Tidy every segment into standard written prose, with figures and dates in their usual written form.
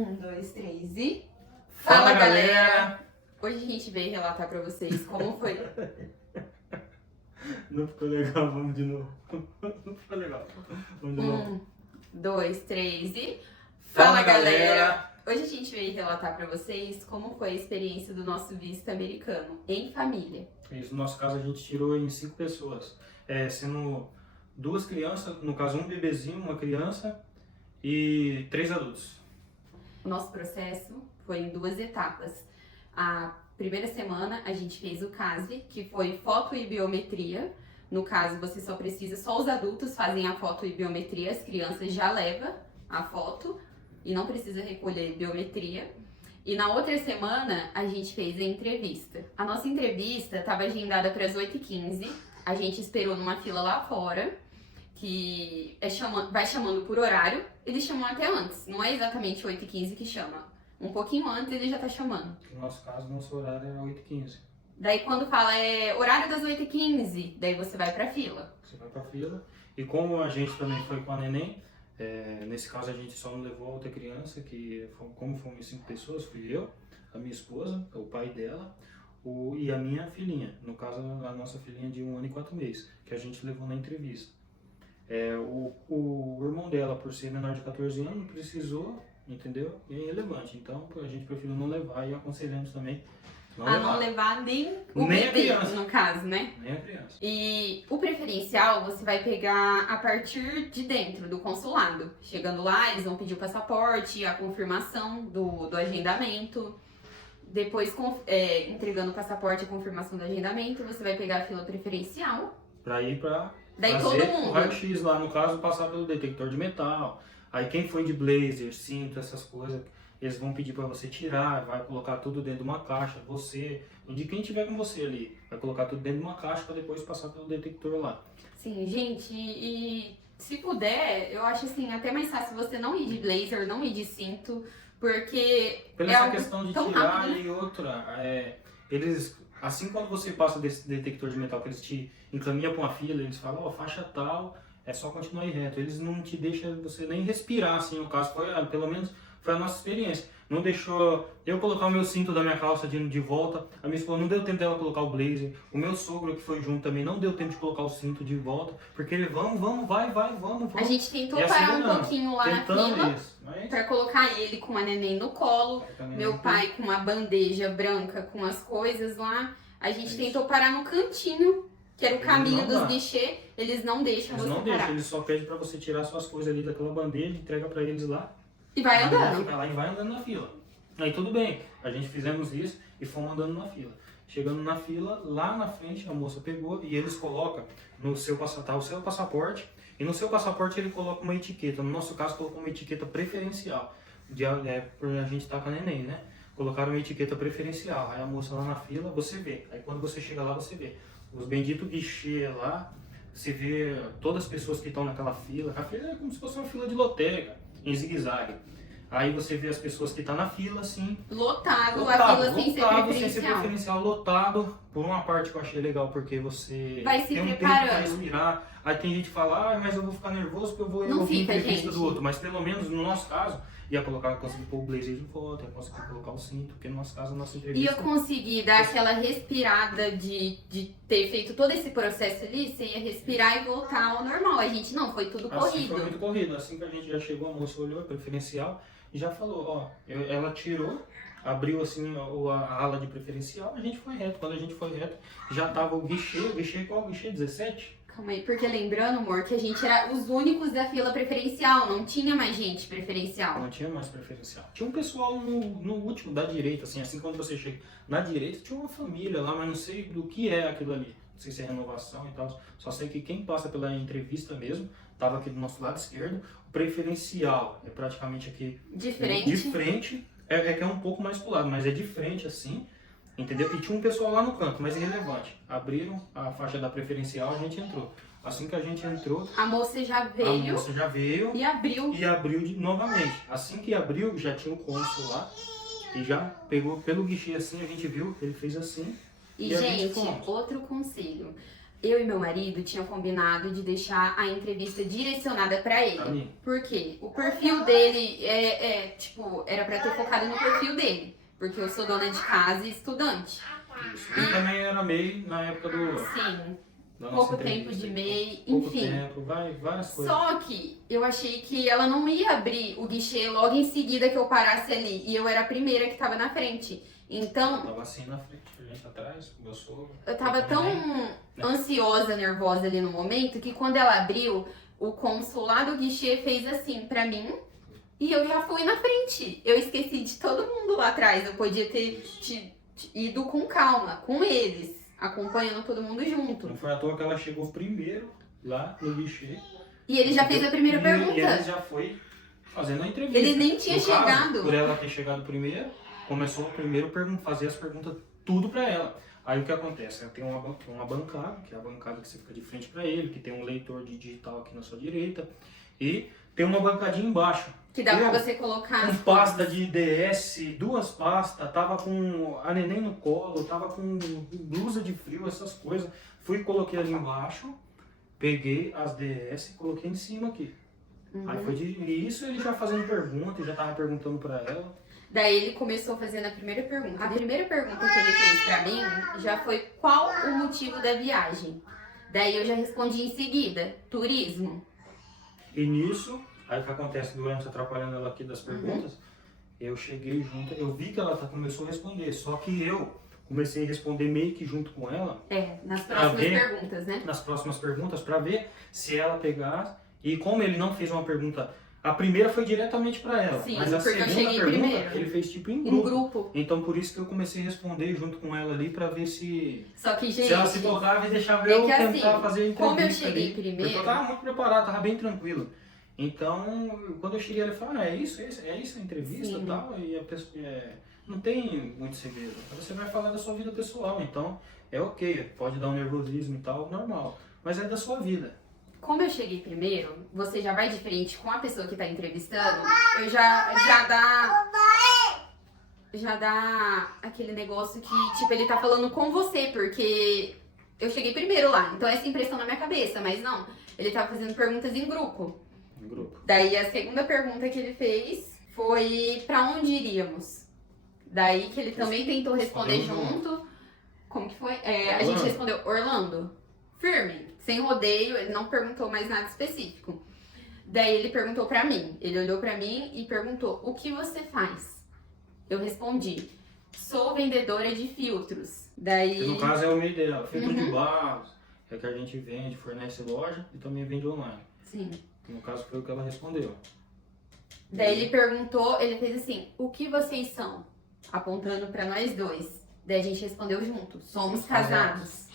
Um, dois, três e... Fala, galera! Hoje a gente veio relatar pra vocês como foi... Não ficou legal, vamos de novo. Não ficou legal. Vamos de novo. Um, dois, três e... Fala, galera! Hoje a gente veio relatar pra vocês como foi a experiência do nosso visto americano em família. Isso, no nosso caso a gente tirou em 5 pessoas, sendo 2 crianças, no caso um bebezinho, uma criança e 3 adultos. O nosso processo foi em 2 etapas. A primeira semana a gente fez o CASV, que foi foto e biometria. No caso, você só precisa, só os adultos fazem a foto e biometria, as crianças já levam a foto e não precisa recolher biometria. E na outra semana a gente fez a entrevista. A nossa entrevista estava agendada para as 8h15, a gente esperou numa fila lá fora, que vai chamando por horário, eles chamam até antes, não é exatamente 8h15 que chama. Um pouquinho antes ele já tá chamando. No nosso caso, nosso horário era 8h15. Daí quando fala horário das 8h15, daí você vai pra fila. Você vai pra fila. E como a gente também foi com a neném, nesse caso a gente só não levou a outra criança, como fomos 5 pessoas, fui eu, a minha esposa, o pai dela e a minha filhinha. No caso, a nossa filhinha de 1 ano e 4 meses, que a gente levou na entrevista. O irmão dela, por ser menor de 14 anos, precisou, entendeu? E é irrelevante. Então a gente preferiu não levar e aconselhamos também não levar nem o bebê, no caso, né? Nem a criança. E o preferencial você vai pegar a partir de dentro do consulado. Chegando lá, eles vão pedir o passaporte, a confirmação do agendamento. Depois, entregando o passaporte e a confirmação do agendamento, você vai pegar a fila preferencial. Pra ir pra daí fazer todo mundo. O raio-x lá, no caso, passar pelo detector de metal. Aí quem foi de blazer, cinto, essas coisas, eles vão pedir para você tirar, vai colocar tudo dentro de uma caixa, de quem tiver com você ali, vai colocar tudo dentro de uma caixa para depois passar pelo detector lá. Sim, gente, e se puder, eu acho assim, até mais fácil você não ir de blazer, não ir de cinto, porque pela essa questão de tirar rápido, né? E outra, eles, assim quando você passa desse detector de metal, que eles te encaminham para uma fila, eles falam, ó, faixa tal, é só continuar aí reto, eles não te deixam você nem respirar, assim, no caso, pelo menos foi a nossa experiência. Não deixou eu colocar o meu cinto da minha calça de volta. A minha esposa não deu tempo dela colocar o blazer. O meu sogro que foi junto também não deu tempo de colocar o cinto de volta. Porque ele, vamos, vai, vamos. A gente tentou assim, parar um pouquinho lá na fila mas... pra colocar ele com a neném no colo. Meu pai com uma bandeja branca com as coisas lá. A gente tentou parar no cantinho, que era o caminho dos guichês. Eles não deixam você parar. Eles não deixam, eles só pedem pra você tirar suas coisas ali daquela bandeja, entrega pra eles lá. E vai andando. Fica lá e vai andando na fila. Aí tudo bem, a gente fizemos isso e fomos andando na fila. Chegando na fila, lá na frente a moça pegou e eles colocam no seu passaporte. E no seu passaporte ele coloca uma etiqueta. No nosso caso colocou uma etiqueta preferencial. Por a gente estar com a neném, né? Colocaram uma etiqueta preferencial. Aí a moça lá na fila, você vê. Aí quando você chega lá, você vê. Os benditos guichês lá, você vê todas as pessoas que estão naquela fila. A fila é como se fosse uma fila de lotérica, em zigue-zague. Aí você vê as pessoas que estão na fila, assim... Lotado, a fila sem ser preferencial, lotado. Por uma parte que eu achei legal, porque você vai se tem um preparando. tempo para respirar. Aí tem gente que fala, mas eu vou ficar nervoso porque eu vou ouvir entrevista do outro. Mas pelo menos no nosso caso, conseguir pôr o blazer de volta, ia conseguir colocar o cinto, porque no nosso caso, a nossa entrevista... E eu consegui dar aquela respirada de ter feito todo esse processo ali, você ia respirar e voltar ao normal. A gente não, foi tudo corrido. Foi muito corrido. Assim que a gente já chegou, a moça olhou, preferencial, e já falou, ela tirou, abriu assim a ala de preferencial, a gente foi reto. Quando a gente foi reto, já tava o guichê qual? O guichê 17? Calma aí, porque lembrando, amor, que a gente era os únicos da fila preferencial, não tinha mais gente preferencial. Não tinha mais preferencial. Tinha um pessoal no último, da direita, assim quando você chega na direita, tinha uma família lá, mas não sei do que é aquilo ali. Não sei se é renovação e tal, só sei que quem passa pela entrevista mesmo, tava aqui do nosso lado esquerdo. O preferencial é praticamente aqui de frente. De frente, que é um pouco mais pro lado, mas é de frente assim, entendeu? E tinha um pessoal lá no canto, mas irrelevante. Abriram a faixa da preferencial, a gente entrou. Assim que a gente entrou, a moça já veio e abriu. Novamente. Assim que abriu, já tinha o cônsul lá e já pegou pelo guichê assim, a gente viu, ele fez assim. E gente, outro conselho. Eu e meu marido tinham combinado de deixar a entrevista direcionada pra Pra ele. mim. Por quê? O perfil dele tipo, era pra ter focado no perfil dele. Porque eu sou dona de casa e estudante. Isso. E também era MEI na época Sim, da nossa pouco tempo entrevista. de MEI, Pouco enfim. tempo, várias coisas. Só que eu achei que ela não ia abrir o guichê logo em seguida que eu parasse ali. E eu era a primeira que tava na frente. Então, Eu tava assim na frente, a gente atrás, meu sogro. eu tava tão ansiosa, nervosa ali no momento, que quando ela abriu, o cônsul lá do guichê fez assim pra mim. E eu já fui na frente. Eu esqueci de todo mundo lá atrás. Eu podia ter ido com calma, com eles, acompanhando todo mundo junto. Não foi à toa que ela chegou primeiro lá no guichê. E ele já fez a primeira pergunta. E ele já foi fazendo a entrevista. Ele nem tinha No caso, chegado. por ela ter chegado primeiro, começou primeiro a fazer as perguntas tudo pra ela. Aí o que acontece? Tem uma bancada, que é a bancada que você fica de frente pra ele, que tem um leitor de digital aqui na sua direita, e tem uma bancadinha embaixo. Que dá pra você colocar. Com pasta de DS, 2 pastas, tava com a neném no colo, tava com blusa de frio, essas coisas. Fui e coloquei ali embaixo, peguei as DS e coloquei em cima aqui. Aí foi e isso ele já fazendo pergunta, já tava perguntando pra ela. Daí ele começou fazendo a primeira pergunta. A primeira pergunta que ele fez pra mim já foi qual o motivo da viagem. Daí eu já respondi em seguida, turismo. E nisso, aí o que acontece durante atrapalhando ela aqui das perguntas, eu cheguei junto, eu vi que ela começou a responder, só que eu comecei a responder meio que junto com ela. Nas próximas perguntas, né? Nas próximas perguntas, pra ver se ela pegasse. E como ele não fez uma pergunta, a primeira foi diretamente pra ela. Sim, mas a porque eu segunda cheguei pergunta, primeiro. ele fez tipo em Em grupo. grupo. Então por isso que eu comecei a responder junto com ela ali pra ver se Só que, gente, ela se tocava e deixava é eu que tentar assim, fazer a entrevista. como eu cheguei ali. primeiro- Porque eu tava muito preparado, tava bem tranquilo. Então, quando eu cheguei, ela falou, é isso a entrevista e Sim. tal. E a pessoa, não tem muito segredo. Você vai falar da sua vida pessoal, então é ok, pode dar um nervosismo e tal, normal. Mas é da sua vida. como eu cheguei primeiro, você já vai de frente com a pessoa que tá entrevistando, eu já dá aquele negócio que, tipo, ele tá falando com você, porque eu cheguei primeiro lá. Então essa impressão na minha cabeça, mas não. Ele tava fazendo perguntas em grupo. Em grupo. Daí a segunda pergunta que ele fez foi pra onde iríamos. Daí que ele também tentou responder Respondeu junto. Como que foi? A Orlando. gente respondeu Orlando. Firme, sem rodeio, ele não perguntou mais nada específico. Daí ele perguntou pra mim. Ele olhou pra mim e perguntou: o que você faz? Eu respondi: sou vendedora de filtros. Daí. Que no caso é o meio dela, filtro de barros, é que a gente vende, fornece loja e também vende online. Sim. No caso foi o que ela respondeu. Daí ele perguntou, ele fez assim: o que vocês são? Apontando pra nós dois. Daí a gente respondeu junto: somos casados.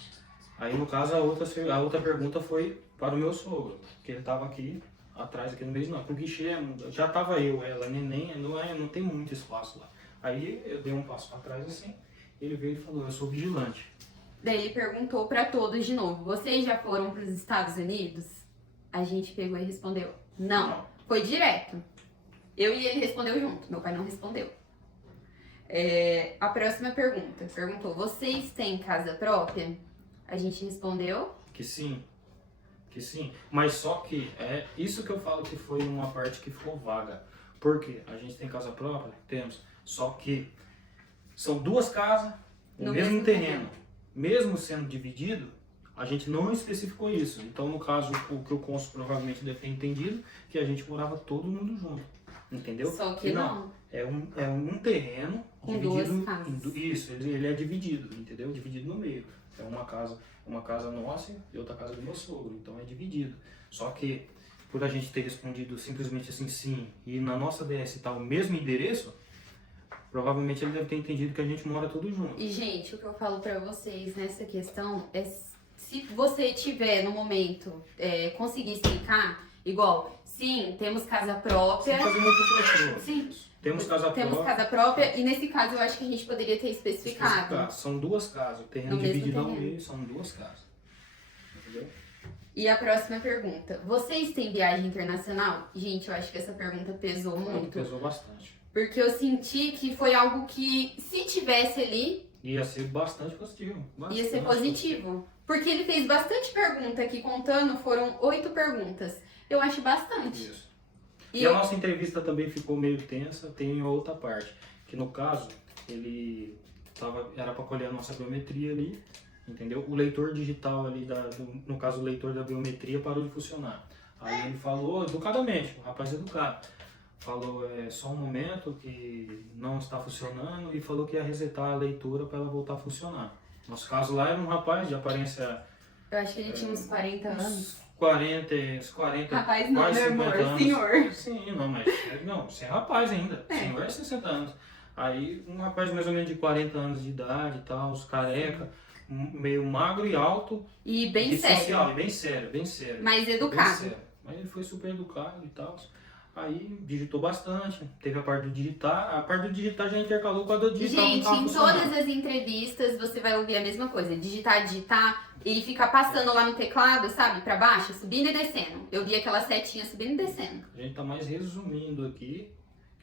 Aí no caso a outra pergunta foi para o meu sogro, que ele estava aqui atrás, aqui no meio, não, pro guichê já tava eu, ela, neném, não tem muito espaço lá. Aí eu dei um passo para trás assim, ele veio e falou, eu sou vigilante. Daí ele perguntou pra todos de novo: vocês já foram pros Estados Unidos? A gente pegou e respondeu: não. Foi direto. Eu e ele respondeu junto, meu pai não respondeu. A próxima pergunta perguntou: vocês têm casa própria? A gente respondeu Que sim, mas só que é isso que eu falo que foi uma parte que ficou vaga. Por quê? A gente tem casa própria? Temos, só que são duas casas no mesmo terreno. Mesmo sendo dividido, a gente não especificou isso. Então, no caso, o que o cônsul provavelmente deve ter entendido, que a gente morava todo mundo junto. Entendeu? Só que E não. É um terreno Com dividido. duas casas. Isso, ele é dividido, entendeu? Dividido no meio. É uma casa nossa e outra casa do meu sogro. Então é dividido. Só que, por a gente ter respondido simplesmente assim, sim, e na nossa DS tá o mesmo endereço, provavelmente ele deve ter entendido que a gente mora tudo junto. E, gente, o que eu falo pra vocês nessa questão é: se você tiver no momento conseguir explicar, igual, sim, temos casa própria. Sem fazer muito frouxo. Sim, Temos casa temos própria. casa própria, e nesse caso eu acho que a gente poderia ter especificado. São duas casas. O terreno No mesmo dividido ao terreno. meio são duas casas. Entendeu? E a próxima pergunta: vocês têm viagem internacional? Gente, eu acho que essa pergunta pesou muito. Pesou bastante. Porque eu senti que foi algo que, se tivesse ali, Ia ser bastante positivo. Ia ser positivo. Porque ele fez bastante pergunta aqui, contando, foram 8 perguntas. Eu acho bastante. Isso. E a nossa entrevista também ficou meio tensa, tem outra parte. Que no caso, era para colher a nossa biometria ali, entendeu? O leitor digital ali, no caso o leitor da biometria parou de funcionar. Aí ele falou, educadamente, o rapaz educado, falou só um momento que não está funcionando e falou que ia resetar a leitura para ela voltar a funcionar. Nosso caso lá era um rapaz de aparência... Eu acho que ele tinha uns 40 anos. 40, Rapaz não, quase meu 50 amor, anos. senhor. Sim, não, mas não, você é rapaz ainda. Senhor é 60 anos. Aí um rapaz mais ou menos de 40 anos de idade e tal, os careca, meio magro e alto. E bem e sério. social, e bem sério, bem sério. Mais Bem educado. sério. Mas ele foi super educado e tal. Aí digitou bastante, teve a parte do digitar. A parte do digitar já intercalou com a do digital. Gente, em todas as entrevistas você vai ouvir a mesma coisa. Digitar e ficar passando lá no teclado, sabe? Pra baixo, subindo e descendo. Eu vi aquela setinha subindo e descendo. A gente tá mais resumindo aqui,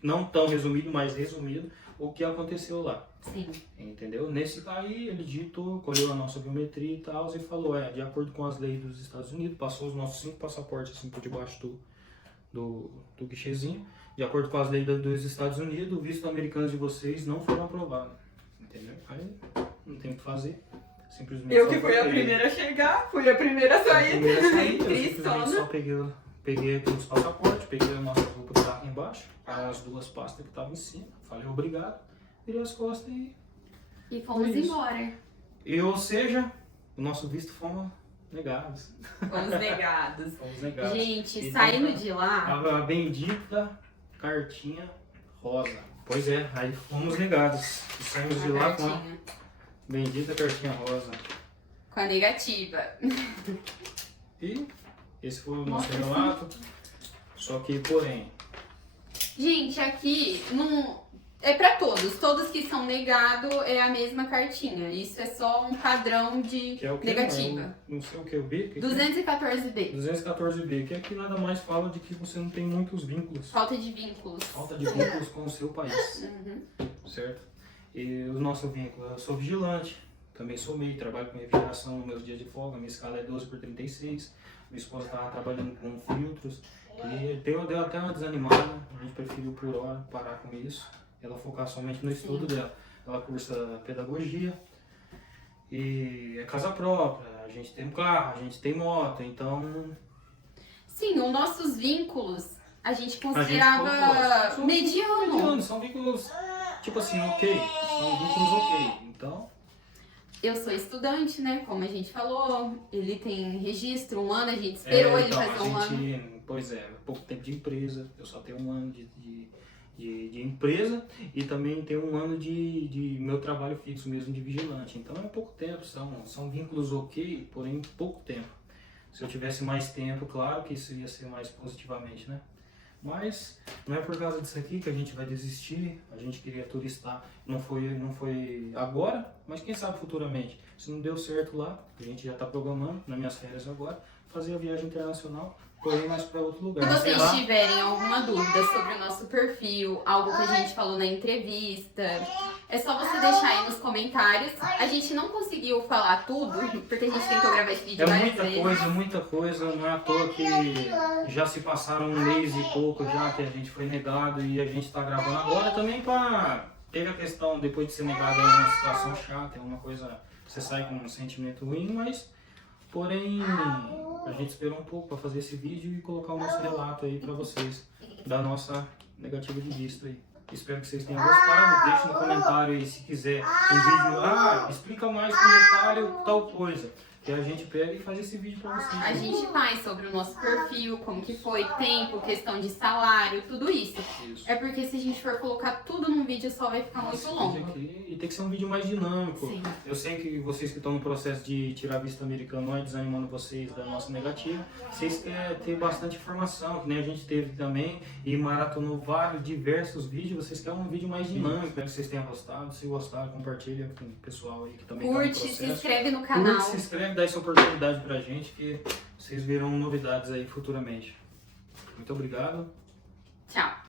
não tão resumido, mas resumido, o que aconteceu lá. Sim. Entendeu? Nesse aí ele digitou, colheu a nossa biometria e tal, e falou, de acordo com as leis dos Estados Unidos, passou os nossos 5 passaportes assim por debaixo do guichezinho. De acordo com as leis dos Estados Unidos, o visto americano de vocês não foram aprovados. Entendeu? Aí não tem o que fazer. Simplesmente Eu que fui a primeira a chegar, fui a primeira a sair. Eu simplesmente Tristona. só peguei aqui os passaportes, peguei a nossa roupa que tava embaixo, as 2 pastas que estavam em cima, falei obrigado, virei as costas E fomos Foi isso. embora. ou seja, o nosso visto fomos negados. Fomos negados. Fomos negados. Gente, Então, saindo de lá... A bendita cartinha rosa. Pois é, aí fomos negados. E saímos de lá com a cartinha. bendita cartinha rosa. Com a negativa. E esse foi o nosso relato. Só que, porém, Gente, aqui não é pra todos. Todos que são negados é a mesma cartinha. Isso é só um padrão de que é o que? negativa. Não sei o que eu vi. 214B. 214B, que aqui nada mais fala de que você não tem muitos vínculos. Falta de vínculos. Falta de vínculos com o seu país. Uhum. Certo? E o nosso vínculo, eu sou vigilante, também sou MEI, trabalho com refrigeração nos meus dias de folga, minha escala é 12/36. Minha esposa estava trabalhando com filtros e deu até uma desanimada, a gente preferiu por hora parar com isso, ela focar somente no estudo dela. Ela cursa pedagogia e é casa própria, a gente tem um carro, a gente tem moto, então... Sim, os nossos vínculos a gente colocou, considerava mediano. São vínculos, tipo assim, ok, são vínculos ok, então... Eu sou estudante, né? Como a gente falou, ele tem registro, 1 ano, a gente esperou ele fazer 1 ano. Pois é, pouco tempo de empresa, eu só tenho 1 ano de empresa e também tenho 1 ano de meu trabalho fixo mesmo de vigilante. Então é pouco tempo, são vínculos ok, porém pouco tempo. Se eu tivesse mais tempo, claro que isso ia ser mais positivamente, né? Mas não é por causa disso aqui que a gente vai desistir, a gente queria turistar, não foi agora, mas quem sabe futuramente. Se não deu certo lá, a gente já está programando, nas minhas férias agora, fazer a viagem internacional, correr mais para outro lugar. Se vocês tiverem alguma dúvida sobre o nosso perfil, algo que a gente falou na entrevista, é só você deixar aí nos comentários. A gente não conseguiu falar tudo, porque a gente tentou gravar esse vídeo várias vezes. Muita coisa, não é à toa que já se passaram 1 mês e pouco já que a gente foi negado e a gente está gravando agora também para... Teve a questão, depois de ser negado, é uma situação chata, é uma coisa... Você sai com um sentimento ruim, mas... Porém, a gente esperou um pouco para fazer esse vídeo e colocar o nosso relato aí para vocês, da nossa negativa de visto aí. Espero que vocês tenham gostado, deixe no comentário aí se quiser um vídeo, explica mais com detalhe tal coisa. Que a gente pega e faz esse vídeo pra vocês. A gente faz sobre o nosso perfil, como que foi, tempo, questão de salário, tudo isso. É porque se a gente for colocar tudo num vídeo só vai ficar muito longo. E tem que ser um vídeo mais dinâmico. Sim. Eu sei que vocês que estão no processo de tirar visto americano não é desanimando vocês da nossa negativa. Vocês querem ter bastante informação, que nem a gente teve também. E maratonou diversos vídeos. Vocês querem um vídeo mais dinâmico. Espero que vocês tenham gostado. Se gostaram, compartilha com o pessoal aí que também está no processo. Se inscreve no canal. Se inscreve, dá essa oportunidade pra gente, que vocês verão novidades aí futuramente. Muito obrigado. Tchau.